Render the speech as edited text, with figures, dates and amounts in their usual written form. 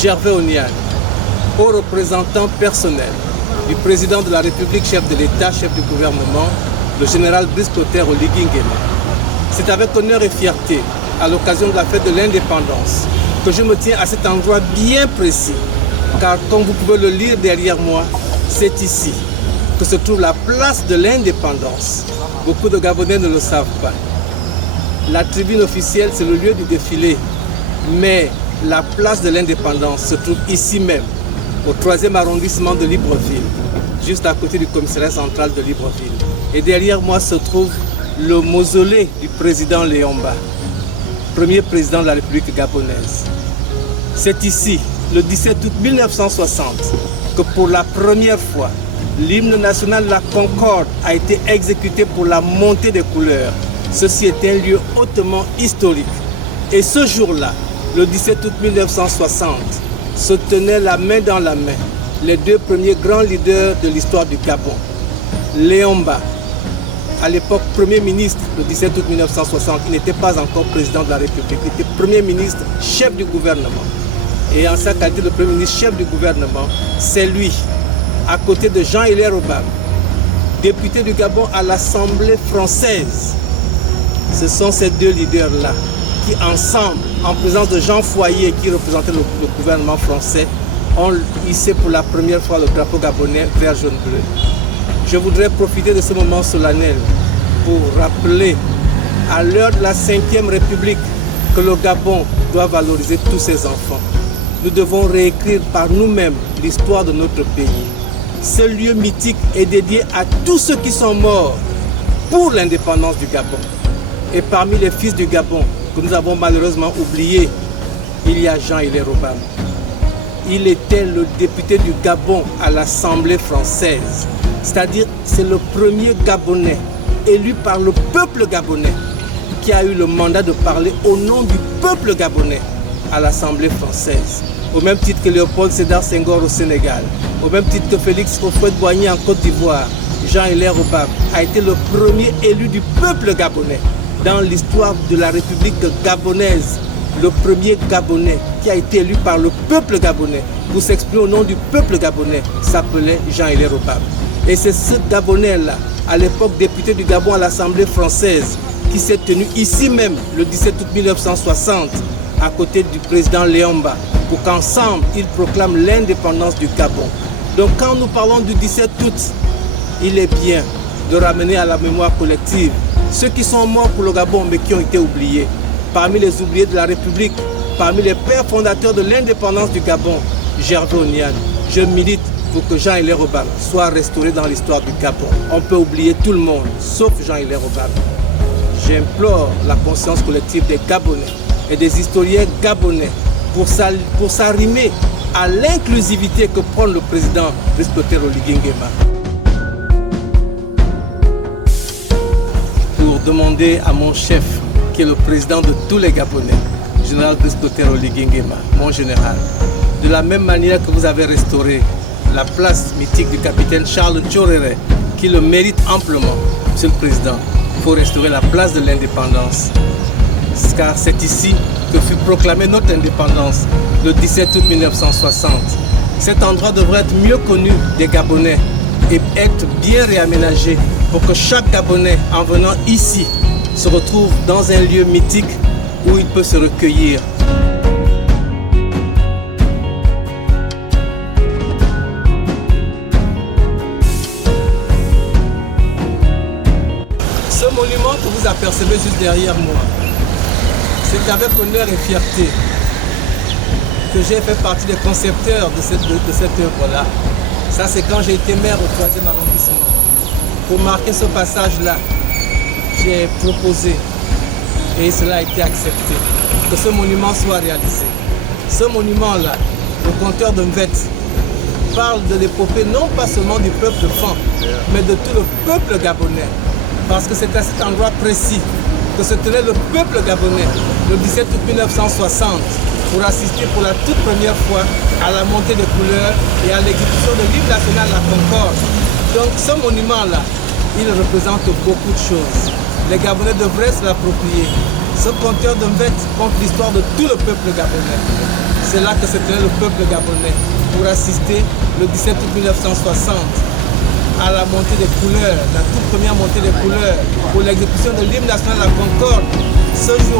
Gervais Oniane, au représentant personnel du président de la République, chef de l'État, chef du gouvernement, le général Brice Clotaire Oligui Nguema. C'est avec honneur et fierté, à l'occasion de la fête de l'indépendance, que je me tiens à cet endroit bien précis, car comme vous pouvez le lire derrière moi, c'est ici que se trouve la place de l'indépendance. Beaucoup de Gabonais ne le savent pas. La tribune officielle, c'est le lieu du défilé, mais la place de l'indépendance se trouve ici même, au 3e arrondissement de Libreville, juste à côté du commissariat central de Libreville. Et derrière moi se trouve le mausolée du président Léomba, premier président de la République gabonaise. C'est ici, le 17 août 1960, que pour la première fois, l'hymne national de la Concorde a été exécuté pour la montée des couleurs. Ceci est un lieu hautement historique. Et ce jour-là, le 17 août 1960, se tenaient la main dans la main les deux premiers grands leaders de l'histoire du Gabon. Léomba, à l'époque Premier ministre, le 17 août 1960, il n'était pas encore président de la République, il était Premier ministre, chef du gouvernement. Et en sa qualité de Premier ministre, chef du gouvernement, c'est lui, à côté de Jean-Hilaire Obam, député du Gabon à l'Assemblée française. Ce sont ces deux leaders-là qui, ensemble, en présence de Jean Foyer, qui représentait le gouvernement français, ont hissé pour la première fois le drapeau gabonais vert, jaune, bleu. Je voudrais profiter de ce moment solennel pour rappeler, à l'heure de la 5e République, que le Gabon doit valoriser tous ses enfants. Nous devons réécrire par nous-mêmes l'histoire de notre pays. Ce lieu mythique est dédié à tous ceux qui sont morts pour l'indépendance du Gabon. Et parmi les fils du Gabon, que nous avons malheureusement oubliés, il y a Jean-Hilaire Obam. Il était le député du Gabon à l'Assemblée française. C'est-à-dire, c'est le premier Gabonais élu par le peuple gabonais qui a eu le mandat de parler au nom du peuple gabonais à l'Assemblée française. Au même titre que Léopold Sédar Senghor au Sénégal, au même titre que Félix Houphouët-Boigny en Côte d'Ivoire, Jean-Hilaire Obam a été le premier élu du peuple gabonais dans l'histoire de la République gabonaise. Le premier Gabonais qui a été élu par le peuple gabonais pour s'exprimer au nom du peuple gabonais s'appelait Jean-Hilaire Obam. Et c'est ce Gabonais-là, à l'époque député du Gabon à l'Assemblée française, qui s'est tenu ici même le 17 août 1960, à côté du président Léomba, pour qu'ensemble, ils proclament l'indépendance du Gabon. Donc quand nous parlons du 17 août, il est bien de ramener à la mémoire collective ceux qui sont morts pour le Gabon, mais qui ont été oubliés. Parmi les oubliés de la République, parmi les pères fondateurs de l'indépendance du Gabon, Gervais Oniane, je milite pour que Jean-Hilaire Obam soit restauré dans l'histoire du Gabon. On peut oublier tout le monde, sauf Jean-Hilaire Obam. J'implore la conscience collective des Gabonais et des historiens gabonais pour s'arrimer à l'inclusivité que prône le président Brice Clotaire Oligui Nguema. Pour demander à mon chef, qui est le président de tous les Gabonais, général Brice Clotaire Oligui Nguema, mon général, de la même manière que vous avez restauré la place mythique du capitaine Charles Tchoréré, qui le mérite amplement, Monsieur le Président, il faut restaurer la place de l'indépendance. Car c'est ici que fut proclamée notre indépendance, le 17 août 1960. Cet endroit devrait être mieux connu des Gabonais et être bien réaménagé pour que chaque Gabonais, en venant ici, se retrouve dans un lieu mythique où il peut se recueillir. Ce monument que vous apercevez juste derrière moi, c'est avec honneur et fierté que j'ai fait partie des concepteurs de cette œuvre-là. Ça, c'est quand j'ai été maire au 3e arrondissement. Pour marquer ce passage-là, j'ai proposé, et cela a été accepté, que ce monument soit réalisé. Ce monument-là, le conteur de Mvet, parle de l'épopée non pas seulement du peuple Fan, mais de tout le peuple gabonais. Parce que c'est à cet endroit précis que se tenait le peuple gabonais le 17 août 1960 pour assister pour la toute première fois à la montée des couleurs et à l'exécution de l'hymne national La Concorde. Donc ce monument-là, il représente beaucoup de choses. Les Gabonais devraient se l'approprier. Ce conteur de Mvet compte l'histoire de tout le peuple gabonais. c'est là que se tenait le peuple gabonais pour assister le 17 août 1960 à la montée des couleurs, la toute première montée des couleurs pour l'exécution de l'hymne national de la Concorde. Ce jour